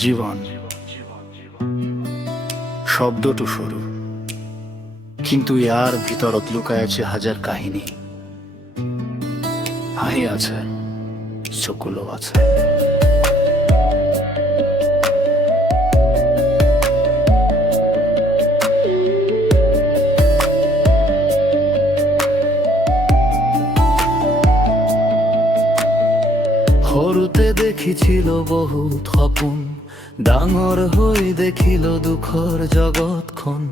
জীবন শব্দটো সরু, কিন্তু ইয়ার ভিতৰত লুকাই আছে হাজার কাহিনী। হাঁহি আছে, চকুলো আছে। সৰুতে দেখিছিল বহুত সপোন, ডাঙৰ হৈ দেখিল দুখৰ জগতখন।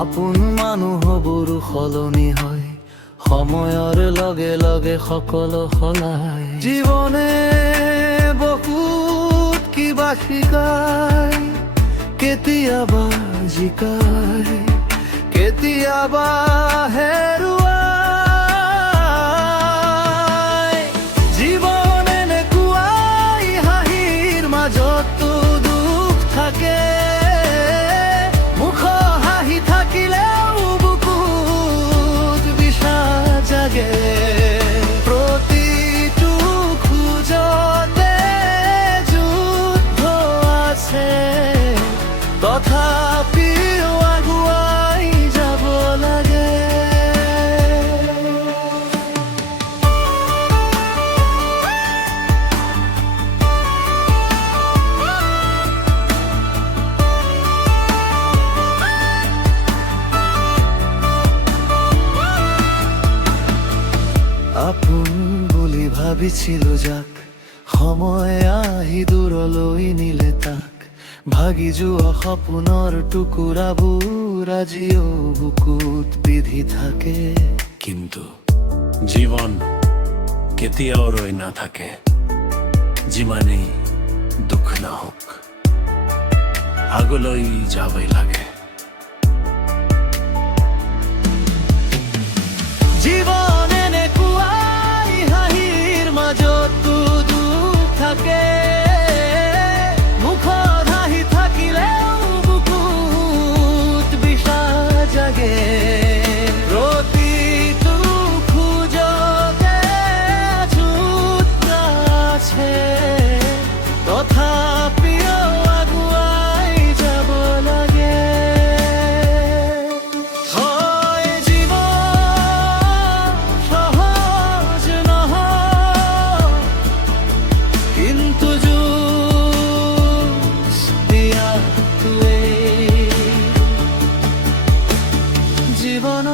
আপোন মানুহবোৰো সলনি হয়, সময়ৰ লগে লগে সকলো সলায়। জীৱনে বহুত কিবা শিকায়, কেতিয়াবা জিকায়, কেতিয়াবা হেৰুৱায়। যতো দুখ থাকে, মুখ হাঁহি থাকিলেও বুকুত বিষাদ জাগে। প্ৰতিটো খোজতে যুদ্ধ আছে, তথাপিও আগুৱাই যাব লাগে। আপোন বুলি ভাবিছিল যাক, সময় আহি দূৰলৈ নিলে তাক। ভাগি যোৱা সপোনৰ টুকুৰাবোৰ আজিও বুকুত বিধি থাকে। কিন্তু জীবন কেতিয়াও ৰৈ নাথাকে, যিমানেই দুখ নাহক আগলৈ যাবই লাগে। জীৱন এনেকুৱাই, হাঁহিৰ মাজতো দুখ থাকে। মুখত হাঁহি থাকিলেও বুকুত বিষাদ জাগে। প্ৰতিটো খোজতে যুদ্ধ আছে, তথাপিও আগুৱাই যাব লাগে। জীবন